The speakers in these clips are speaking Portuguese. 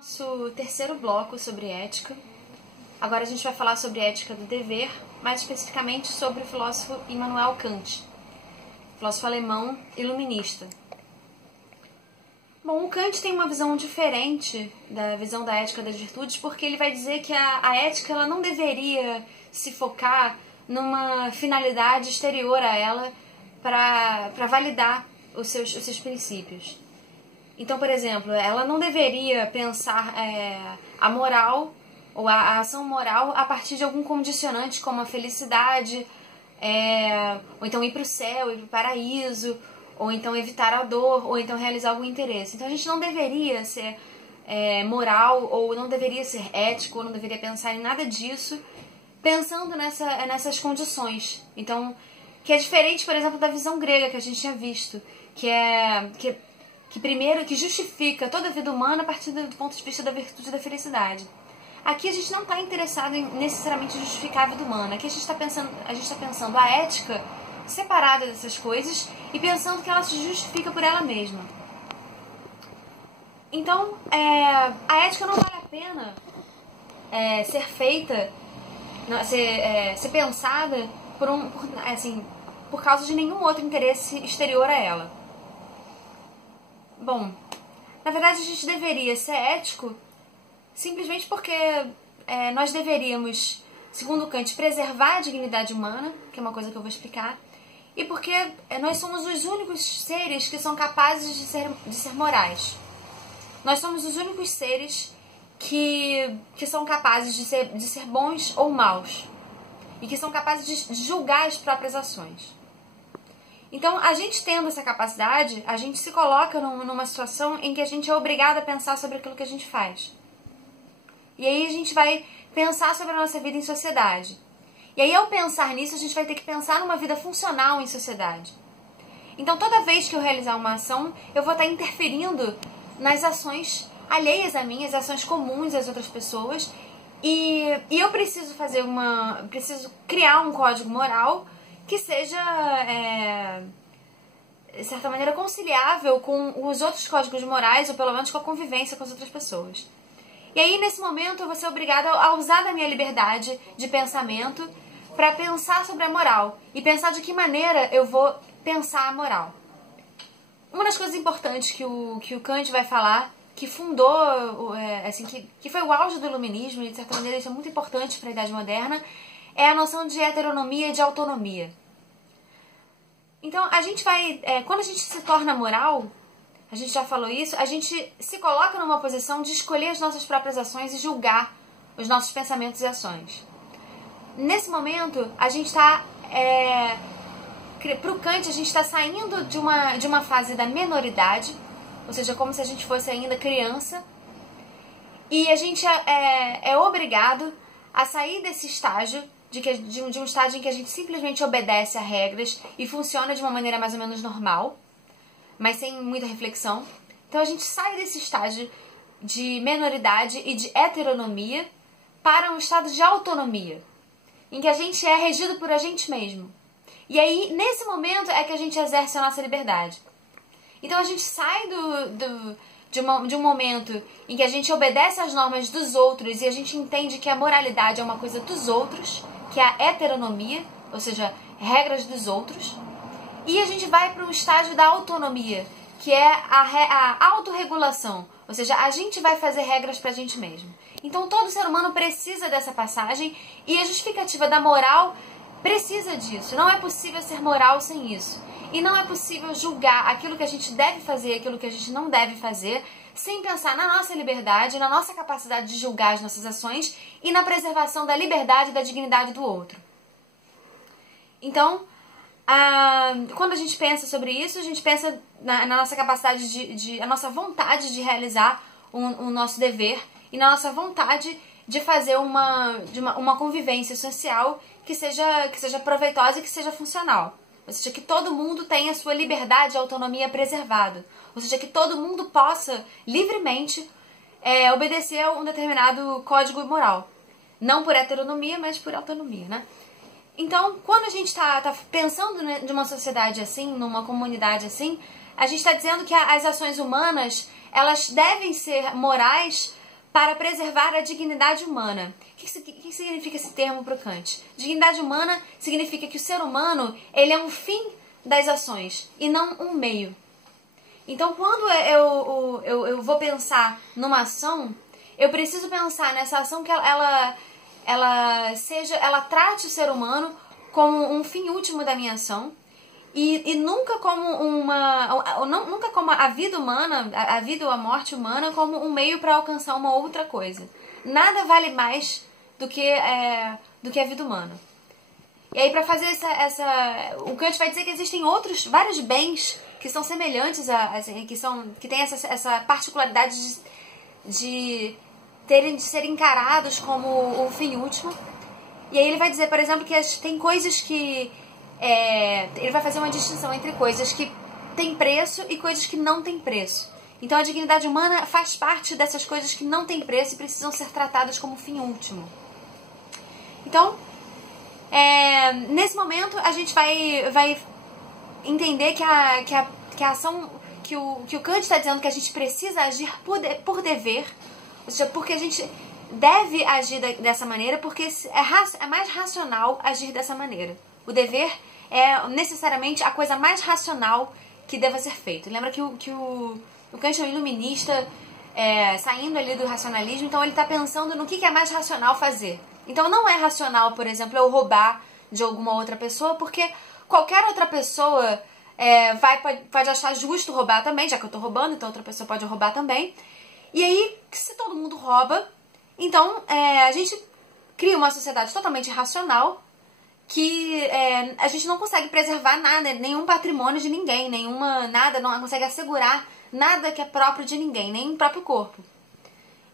Nosso terceiro bloco sobre ética. Agora a gente vai falar sobre ética do dever, mais especificamente sobre o filósofo Immanuel Kant, filósofo alemão iluminista. Bom, o Kant tem uma visão diferente da visão da ética das virtudes, porque ele vai dizer que a ética ela não deveria se focar numa finalidade exterior a ela para validar os seus princípios. Então, por exemplo, ela não deveria pensar a moral ou a ação moral a partir de algum condicionante como a felicidade, ou então ir para o céu, ir para o paraíso, ou então evitar a dor, ou então realizar algum interesse. Então a gente não deveria ser moral, ou não deveria ser ético, ou não deveria pensar em nada disso, pensando nessas condições. Então, que é diferente, por exemplo, da visão grega que a gente tinha visto, que primeiro que justifica toda a vida humana a partir do ponto de vista da virtude e da felicidade. Aqui a gente não está interessado em necessariamente justificar a vida humana. Aqui a gente está pensando a ética separada dessas coisas e pensando que ela se justifica por ela mesma. Então, a ética não vale a pena ser feita, ser pensada por causa de nenhum outro interesse exterior a ela. Bom, na verdade a gente deveria ser ético simplesmente porque nós deveríamos, segundo Kant, preservar a dignidade humana, que é uma coisa que eu vou explicar, e porque nós somos os únicos seres que são capazes de ser morais. Nós somos os únicos seres que são capazes de ser bons ou maus, e que são capazes de julgar as próprias ações. Então, a gente tendo essa capacidade, a gente se coloca numa situação em que a gente é obrigado a pensar sobre aquilo que a gente faz. E aí a gente vai pensar sobre a nossa vida em sociedade. E aí, ao pensar nisso, a gente vai ter que pensar numa vida funcional em sociedade. Então, toda vez que eu realizar uma ação, eu vou estar interferindo nas ações alheias a mim, as ações comuns às outras pessoas. E eu preciso preciso criar um código moral que seja, de certa maneira, conciliável com os outros códigos morais, ou pelo menos com a convivência com as outras pessoas. E aí, nesse momento, eu vou ser obrigada a usar da minha liberdade de pensamento para pensar sobre a moral e pensar de que maneira eu vou pensar a moral. Uma das coisas importantes que o Kant vai falar, que fundou, que foi o auge do iluminismo, e de certa maneira isso é muito importante para a Idade Moderna, é a noção de heteronomia e de autonomia. Então, a gente vai... quando a gente se torna moral, a gente já falou isso, a gente se coloca numa posição de escolher as nossas próprias ações e julgar os nossos pensamentos e ações. Nesse momento, a gente está... para o Kant, a gente está saindo de uma fase da menoridade, ou seja, como se a gente fosse ainda criança, e a gente é obrigado a sair desse estágio, de um estágio em que a gente simplesmente obedece a regras e funciona de uma maneira mais ou menos normal, mas sem muita reflexão. Então a gente sai desse estágio de menoridade e de heteronomia para um estado de autonomia, em que a gente é regido por a gente mesmo. E aí, nesse momento, é que a gente exerce a nossa liberdade. Então a gente sai de um momento em que a gente obedece às normas dos outros e a gente entende que a moralidade é uma coisa dos outros, que é a heteronomia, ou seja, regras dos outros, e a gente vai para um estágio da autonomia, que é a autorregulação, ou seja, a gente vai fazer regras para a gente mesmo. Então todo ser humano precisa dessa passagem e a justificativa da moral precisa disso. Não é possível ser moral sem isso. E não é possível julgar aquilo que a gente deve fazer e aquilo que a gente não deve fazer sem pensar na nossa liberdade, na nossa capacidade de julgar as nossas ações e na preservação da liberdade e da dignidade do outro. Então, quando a gente pensa sobre isso, a gente pensa na nossa capacidade a nossa vontade de realizar o nosso dever e na nossa vontade de fazer uma convivência social que seja proveitosa e que seja funcional. Ou seja, que todo mundo tenha a sua liberdade e autonomia preservada. Ou seja, que todo mundo possa livremente obedecer a um determinado código moral. Não por heteronomia, mas por autonomia, né? Então, quando a gente está pensando de uma sociedade assim, numa comunidade assim, a gente está dizendo que as ações humanas, elas devem ser morais para preservar a dignidade humana. O que significa esse termo para o Kant? Dignidade humana significa que o ser humano ele é um fim das ações e não um meio. Então, quando eu vou pensar numa ação, eu preciso pensar nessa ação que ela trate o ser humano como um fim último da minha ação e nunca como a vida humana, a vida ou a morte humana como um meio para alcançar uma outra coisa. Nada vale mais do que a vida humana. E aí, para fazer o Kant vai dizer que existem vários bens que são semelhantes que têm essa particularidade de ser encarados como o fim último. E aí ele vai dizer, por exemplo, que tem coisas que ele vai fazer uma distinção entre coisas que têm preço e coisas que não têm preço. Então a dignidade humana faz parte dessas coisas que não têm preço e precisam ser tratadas como fim último. Então, nesse momento a gente vai entender que a ação que o Kant está dizendo que a gente precisa agir por dever, ou seja, porque a gente deve agir dessa maneira, porque é mais racional agir dessa maneira. O dever é necessariamente a coisa mais racional que deva ser feita. Lembra que o Kant é um iluminista, saindo ali do racionalismo, então ele está pensando no que é mais racional fazer. Então não é racional, por exemplo, eu roubar de alguma outra pessoa, porque qualquer outra pessoa pode achar justo roubar também, já que eu estou roubando, então outra pessoa pode roubar também. E aí, se todo mundo rouba, então a gente cria uma sociedade totalmente irracional que a gente não consegue preservar nada, nenhum patrimônio de ninguém, nada, não consegue assegurar nada que é próprio de ninguém, nem o próprio corpo.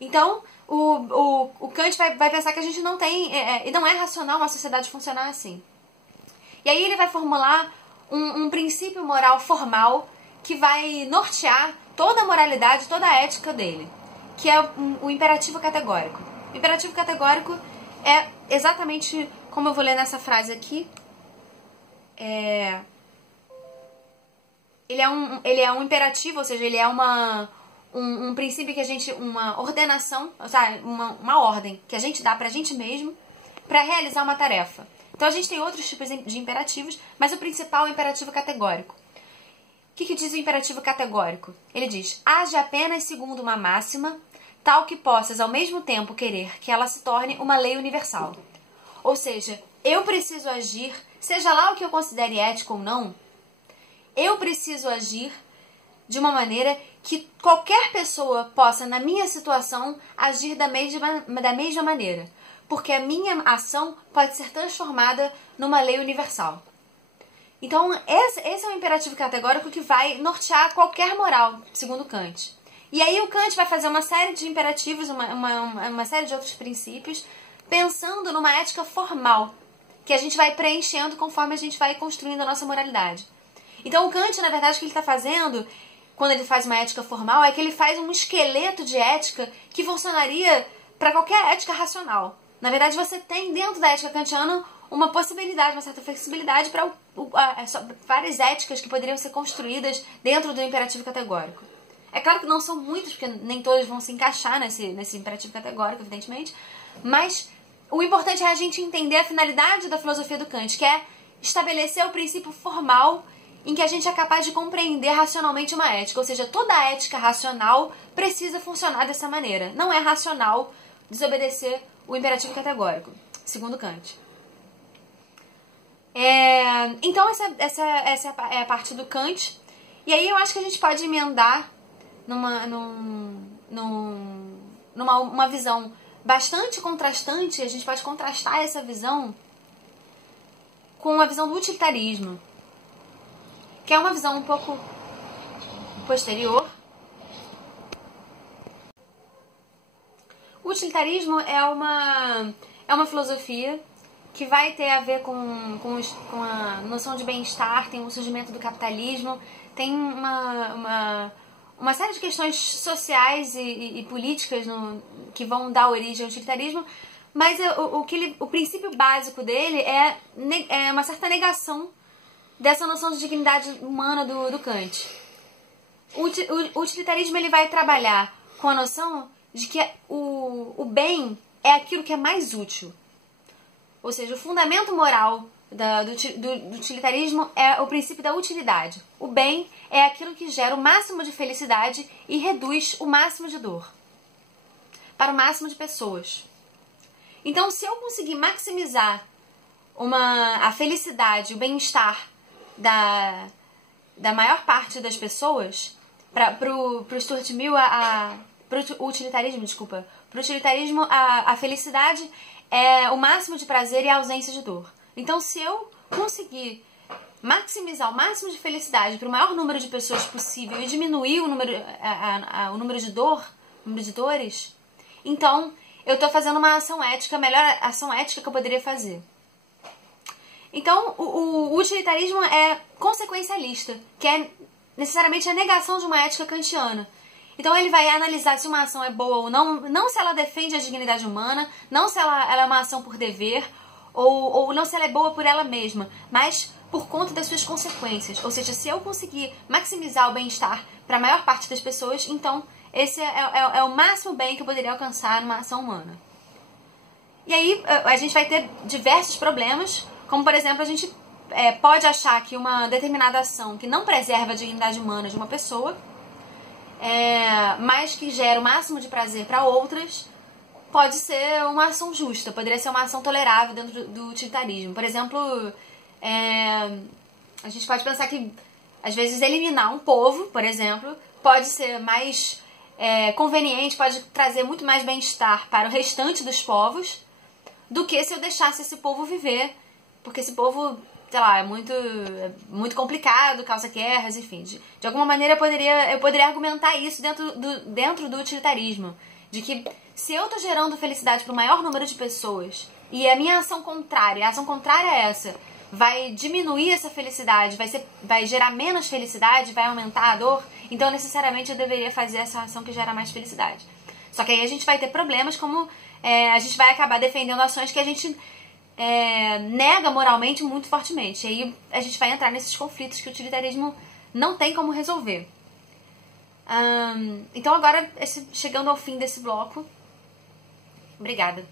Então, o Kant vai pensar que a gente não tem, e não é racional uma sociedade funcionar assim. E aí ele vai formular um princípio moral formal que vai nortear toda a moralidade, toda a ética dele, que é o imperativo categórico. O imperativo categórico é exatamente como eu vou ler nessa frase aqui. Ele é um imperativo, ou seja, ele é um princípio que uma ordenação, ou seja, uma ordem que a gente dá pra gente mesmo para realizar uma tarefa. Então a gente tem outros tipos de imperativos, mas o principal é o imperativo categórico. O que diz o imperativo categórico? Ele diz: age apenas segundo uma máxima, tal que possas ao mesmo tempo querer que ela se torne uma lei universal. Ou seja, eu preciso agir, seja lá o que eu considere ético ou não, eu preciso agir de uma maneira que qualquer pessoa possa, na minha situação, agir da mesma maneira. Porque a minha ação pode ser transformada numa lei universal. Então, esse é o imperativo categórico que vai nortear qualquer moral, segundo Kant. E aí o Kant vai fazer uma série de imperativos, uma série de outros princípios, pensando numa ética formal, que a gente vai preenchendo conforme a gente vai construindo a nossa moralidade. Então o Kant, na verdade, o que ele está fazendo, quando ele faz uma ética formal, é que ele faz um esqueleto de ética que funcionaria para qualquer ética racional. Na verdade, você tem dentro da ética kantiana uma possibilidade, uma certa flexibilidade para várias éticas que poderiam ser construídas dentro do imperativo categórico. É claro que não são muitas, porque nem todas vão se encaixar nesse imperativo categórico, evidentemente, mas o importante é a gente entender a finalidade da filosofia do Kant, que é estabelecer o princípio formal em que a gente é capaz de compreender racionalmente uma ética. Ou seja, toda a ética racional precisa funcionar dessa maneira. Não é racional desobedecer o imperativo categórico, segundo Kant. Então essa é a parte do Kant. E aí eu acho que a gente pode emendar numa visão bastante contrastante. A gente pode contrastar essa visão com a visão do utilitarismo, que é uma visão um pouco posterior. O utilitarismo é uma filosofia que vai ter a ver com a noção de bem-estar, tem o surgimento do capitalismo, tem uma série de questões sociais e políticas que vão dar origem ao utilitarismo, mas o princípio básico dele é uma certa negação dessa noção de dignidade humana do Kant. O utilitarismo ele vai trabalhar com a noção de que o bem é aquilo que é mais útil. Ou seja, o fundamento moral do utilitarismo é o princípio da utilidade. O bem é aquilo que gera o máximo de felicidade e reduz o máximo de dor para o máximo de pessoas. Então, se eu conseguir maximizar a felicidade, o bem-estar da maior parte das pessoas, pro Stuart Mill, pro utilitarismo, desculpa, pro utilitarismo a felicidade é o máximo de prazer e a ausência de dor. Então, se eu conseguir maximizar o máximo de felicidade para o maior número de pessoas possível e diminuir o número de dores, então eu estou fazendo uma ação ética, a melhor ação ética que eu poderia fazer. Então, o utilitarismo é consequencialista, que é necessariamente a negação de uma ética kantiana. Então, ele vai analisar se uma ação é boa ou não se ela defende a dignidade humana, não se ela é uma ação por dever, ou não se ela é boa por ela mesma, mas por conta das suas consequências. Ou seja, se eu conseguir maximizar o bem-estar para a maior parte das pessoas, então esse é o máximo bem que eu poderia alcançar numa ação humana. E aí a gente vai ter diversos problemas, como por exemplo, a gente pode achar que uma determinada ação que não preserva a dignidade humana de uma pessoa, mas que gera o máximo de prazer para outras, pode ser uma ação justa, poderia ser uma ação tolerável dentro do utilitarismo. Por exemplo, a gente pode pensar que, às vezes, eliminar um povo, por exemplo, pode ser mais conveniente, pode trazer muito mais bem-estar para o restante dos povos do que se eu deixasse esse povo viver, porque esse povo, sei lá, é muito complicado, causa guerras, enfim. De alguma maneira eu poderia argumentar isso dentro do utilitarismo, de que se eu tô gerando felicidade para o maior número de pessoas e a minha ação contrária, é essa, vai diminuir essa felicidade, vai gerar menos felicidade, vai aumentar a dor, então necessariamente eu deveria fazer essa ação que gera mais felicidade. Só que aí a gente vai ter problemas como a gente vai acabar defendendo ações que a gente nega moralmente muito fortemente. E aí a gente vai entrar nesses conflitos que o utilitarismo não tem como resolver. Então agora, chegando ao fim desse bloco, obrigada.